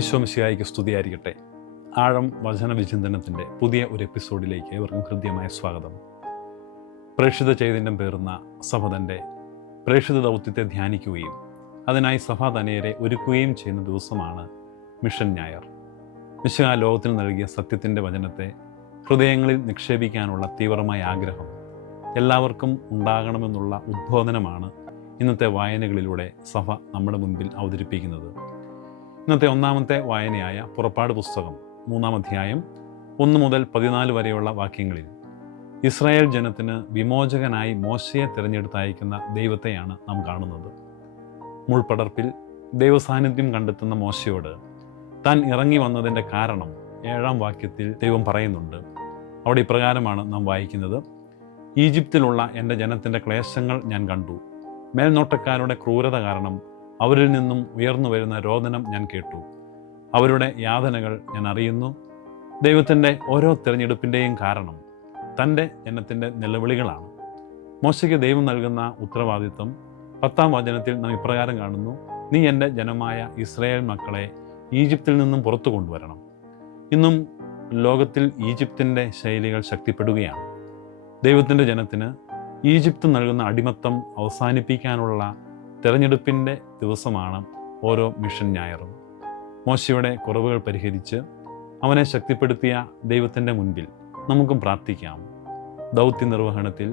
ഈശോ മിശിഹായ്ക്ക് സ്തുതിയായിരിക്കട്ടെ. ആഴം വചന വിചിന്തനത്തിൻ്റെ പുതിയ ഒരു എപ്പിസോഡിലേക്ക് ഇവർക്കും ഹൃദ്യമായ സ്വാഗതം. പ്രേക്ഷിത ചൈതന്യം പേറുന്ന സഭ തൻ്റെ പ്രേക്ഷിത ദൗത്യത്തെ ധ്യാനിക്കുകയും അതിനായി സഭാ തനയരെ ഒരുക്കുകയും ചെയ്യുന്ന ദിവസമാണ് മിഷൻ ഞായർ. മിശിഹാ ലോകത്തിൽ നൽകിയ സത്യത്തിൻ്റെ വചനത്തെ ഹൃദയങ്ങളിൽ നിക്ഷേപിക്കാനുള്ള തീവ്രമായ ആഗ്രഹം എല്ലാവർക്കും ഉണ്ടാകണമെന്നുള്ള ഉദ്ബോധനമാണ് ഇന്നത്തെ വായനകളിലൂടെ സഭ നമ്മുടെ മുൻപിൽ അവതരിപ്പിക്കുന്നത്. ഇന്നത്തെ ഒന്നാമത്തെ വായനയായ പുറപ്പാട് പുസ്തകം 3-ാം അധ്യായം 1 മുതൽ 14 വരെയുള്ള വാക്യങ്ങളിൽ ഇസ്രായേൽ ജനത്തിന് വിമോചകനായി മോശയെ തിരഞ്ഞെടുത്തയക്കുന്ന ദൈവത്തെയാണ് നാം കാണുന്നത്. മുൾപടർപ്പിൽ ദൈവസാന്നിധ്യം കണ്ടെത്തുന്ന മോശയോട് താൻ ഇറങ്ങി വന്നതിൻ്റെ കാരണം 7-ാം വാക്യത്തിൽ ദൈവം പറയുന്നുണ്ട്. അവിടെ ഇപ്രകാരമാണ് നാം വായിക്കുന്നത്: ഈജിപ്തിലുള്ള എൻ്റെ ജനത്തിൻ്റെ ക്ലേശങ്ങൾ ഞാൻ കണ്ടു. മേൽനോട്ടക്കാരുടെ ക്രൂരത കാരണം അവരിൽ നിന്നും ഉയർന്നു വരുന്ന രോദനം ഞാൻ കേട്ടു. അവരുടെ യാതനകൾ ഞാൻ അറിയുന്നു. ദൈവത്തിൻ്റെ ഓരോ തിരഞ്ഞെടുപ്പിൻ്റെയും കാരണം തൻ്റെ ജനത്തിൻ്റെ നിലവിളികളാണ്. മോശയ്ക്ക് ദൈവം നൽകുന്ന ഉത്തരവാദിത്വം 10-ാം വചനത്തിൽ നാം ഇപ്രകാരം കാണുന്നു: നീ എൻ്റെ ജനമായ ഇസ്രായേൽ മക്കളെ ഈജിപ്തിൽ നിന്നും പുറത്തു കൊണ്ടുവരണം. ഇന്നും ലോകത്തിൽ ഈജിപ്തിൻ്റെ ശൈലികൾ ശക്തിപ്പെടുകയാണ്. ദൈവത്തിൻ്റെ ജനത്തിന് ഈജിപ്ത് നൽകുന്ന അടിമത്തം അവസാനിപ്പിക്കാനുള്ള തെരഞ്ഞെടുപ്പിൻ്റെ ദിവസമാണ് ഓരോ മിഷൻ ഞായറും. മോശയുടെ കുറവുകൾ പരിഹരിച്ച് അവനെ ശക്തിപ്പെടുത്തിയ ദൈവത്തിൻ്റെ മുൻപിൽ നമുക്കും പ്രാർത്ഥിക്കാം, ദൗത്യ നിർവഹണത്തിൽ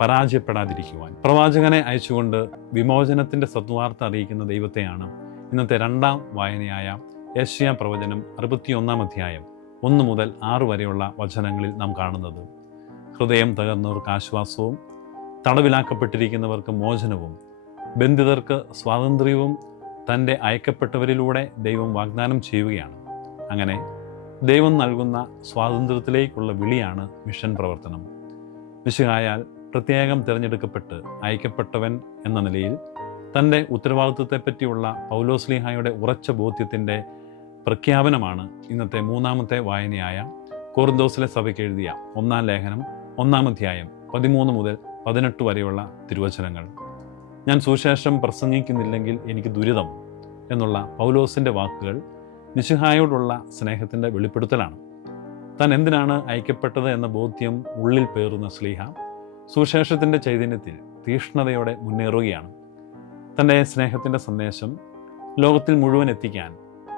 പരാജയപ്പെടാതിരിക്കുവാൻ. പ്രവാചകനെ അയച്ചുകൊണ്ട് വിമോചനത്തിൻ്റെ സദ്വാർത്ത അറിയിക്കുന്ന ദൈവത്തെയാണ് ഇന്നത്തെ 2-ാം വായനയായ യെശയ്യാ പ്രവചനം 61-ാം അധ്യായം 1 മുതൽ 6 വരെയുള്ള വചനങ്ങളിൽ നാം കാണുന്നത്. ഹൃദയം തകർന്നവർക്ക് ആശ്വാസവും തടവിലാക്കപ്പെട്ടിരിക്കുന്നവർക്ക് മോചനവും ബന്ധിതർക്ക് സ്വാതന്ത്ര്യവും തൻ്റെ അയക്കപ്പെട്ടവരിലൂടെ ദൈവം വാഗ്ദാനം ചെയ്യുകയാണ്. അങ്ങനെ ദൈവം നൽകുന്ന സ്വാതന്ത്ര്യത്തിലേക്കുള്ള വിളിയാണ് മിഷൻ പ്രവർത്തനം. മിശിഹായാൽ പ്രത്യേകം തിരഞ്ഞെടുക്കപ്പെട്ട് അയക്കപ്പെട്ടവൻ എന്ന നിലയിൽ തൻ്റെ ഉത്തരവാദിത്വത്തെപ്പറ്റിയുള്ള പൗലോസ്ലീഹായുടെ ഉറച്ച ബോധ്യത്തിൻ്റെ പ്രഖ്യാപനമാണ് ഇന്നത്തെ 3-ാമത്തെ വായനയായ കൊറിന്തോസിലെ സഭയ്ക്ക് എഴുതിയ 1-ാം ലേഖനം 1-ാം അധ്യായം 13 മുതൽ 18 വരെയുള്ള തിരുവചനങ്ങൾ. ഞാൻ സുവിശേഷം പ്രസംഗിക്കുന്നില്ലെങ്കിൽ എനിക്ക് ദുരിതം എന്നുള്ള പൗലോസിൻ്റെ വാക്കുകൾ മിശിഹായോടുള്ള സ്നേഹത്തിൻ്റെ വെളിപ്പെടുത്തലാണ്. താൻ എന്തിനാണ് അയക്കപ്പെട്ടത് എന്ന ബോധ്യം ഉള്ളിൽ പേറുന്ന ശ്ലീഹ സുവിശേഷത്തിൻ്റെ ചൈതന്യത്തിൽ തീക്ഷ്ണതയോടെ മുന്നേറുകയാണ്. തൻ്റെ സ്നേഹത്തിൻ്റെ സന്ദേശം ലോകത്തിൽ മുഴുവൻ എത്തിക്കാൻ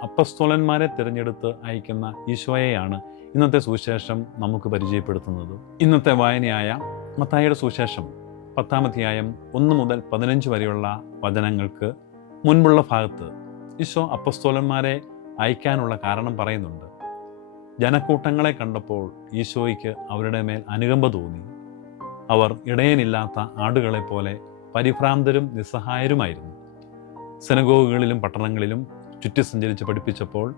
അപ്പസ്തോലന്മാരെ തിരഞ്ഞെടുത്ത് അയക്കുന്ന ഈശോയെയാണ് ഇന്നത്തെ സുവിശേഷം നമുക്ക് പരിചയപ്പെടുത്തുന്നത്. ഇന്നത്തെ വായനയായ മത്തായിയുടെ സുവിശേഷം 10-ാം അധ്യായം 1 മുതൽ 15 വരെയുള്ള വചനങ്ങൾക്ക് മുൻപുള്ള ഭാഗത്ത് ഈശോ അപ്പസ്തോലന്മാരെ അയക്കാനുള്ള കാരണം പറയുന്നുണ്ട്. ജനക്കൂട്ടങ്ങളെ കണ്ടപ്പോൾ ഈശോയ്ക്ക് അവരുടെ മേൽ അനുകമ്പ തോന്നി. അവർ ഇടയനില്ലാത്ത ആടുകളെപ്പോലെ പരിഭ്രാന്തരും നിസ്സഹായരുമായിരുന്നു. സിനഗോഗുകളിലും പട്ടണങ്ങളിലും ചുറ്റി സഞ്ചരിച്ച് പഠിപ്പിച്ചപ്പോൾ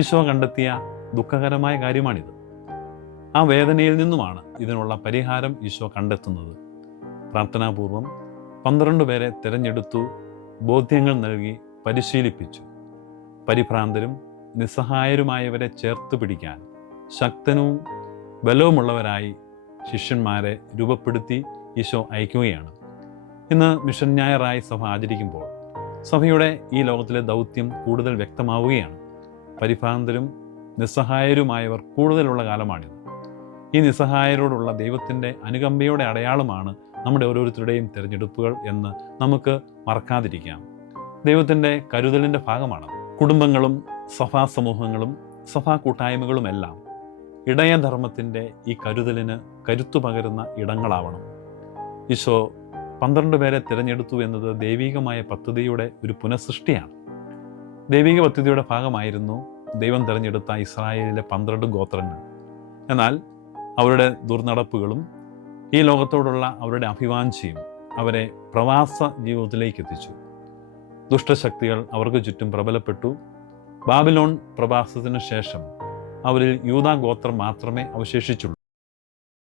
ഈശോ കണ്ടെത്തിയ ദുഃഖകരമായ കാര്യമാണിത്. ആ വേദനയിൽ നിന്നുമാണ് ഇതിനുള്ള പരിഹാരം ഈശോ കണ്ടെത്തുന്നത്. പ്രാർത്ഥനാപൂർവം 12 പേരെ തിരഞ്ഞെടുത്തു, ബോധ്യങ്ങൾ നൽകി പരിശീലിപ്പിച്ചു. പരിഭ്രാന്തരും നിസ്സഹായരുമായവരെ ചേർത്ത് പിടിക്കാൻ ശക്തനും ബലവുമുള്ളവരായി ശിഷ്യന്മാരെ രൂപപ്പെടുത്തി ഈശോ അയക്കുകയാണ്. ഇന്ന് മിഷൻ ഞായറായി സഭ ആചരിക്കുമ്പോൾ സഭയുടെ ഈ ലോകത്തിലെ ദൗത്യം കൂടുതൽ വ്യക്തമാവുകയാണ്. പരിഭ്രാന്തരും നിസ്സഹായരുമായവർ കൂടുതലുള്ള കാലമാണിത്. ഈ നിസ്സഹായരോടുള്ള ദൈവത്തിൻ്റെ അനുകമ്പയുടെ അടയാളമാണ് നമ്മുടെ ഓരോരുത്തരുടെയും തിരഞ്ഞെടുപ്പുകൾ എന്ന് നമുക്ക് മറക്കാതിരിക്കാം. ദൈവത്തിൻ്റെ കരുതലിൻ്റെ ഭാഗമാണ്. കുടുംബങ്ങളും സഭാ സമൂഹങ്ങളും സഭാ കൂട്ടായ്മകളുമെല്ലാം ഇടയധർമ്മത്തിൻ്റെ ഈ കരുതലിന് കരുത്തു പകരുന്ന ഇടങ്ങളാവണം. ഈശോ 12 പേരെ തിരഞ്ഞെടുത്തു എന്നത് ദൈവികമായ പദ്ധതിയുടെ ഒരു പുനഃസൃഷ്ടിയാണ്. ദൈവിക പദ്ധതിയുടെ ഭാഗമായിരുന്നു ദൈവം തിരഞ്ഞെടുത്ത ഇസ്രായേലിലെ 12 ഗോത്രങ്ങൾ. എന്നാൽ അവരുടെ ദുർനടപ്പുകളും ഈ ലോകത്തോടുള്ള അവരുടെ അഭിവാഞ്ചയും അവരെ പ്രവാസ ജീവിതത്തിലേക്ക് എത്തിച്ചു. ദുഷ്ടശക്തികൾ അവർക്ക് ചുറ്റും പ്രബലപ്പെട്ടു. ബാബിലോൺ പ്രവാസത്തിനു ശേഷം അവരിൽ യൂദാ ഗോത്രം മാത്രമേ അവശേഷിച്ചുള്ളൂ.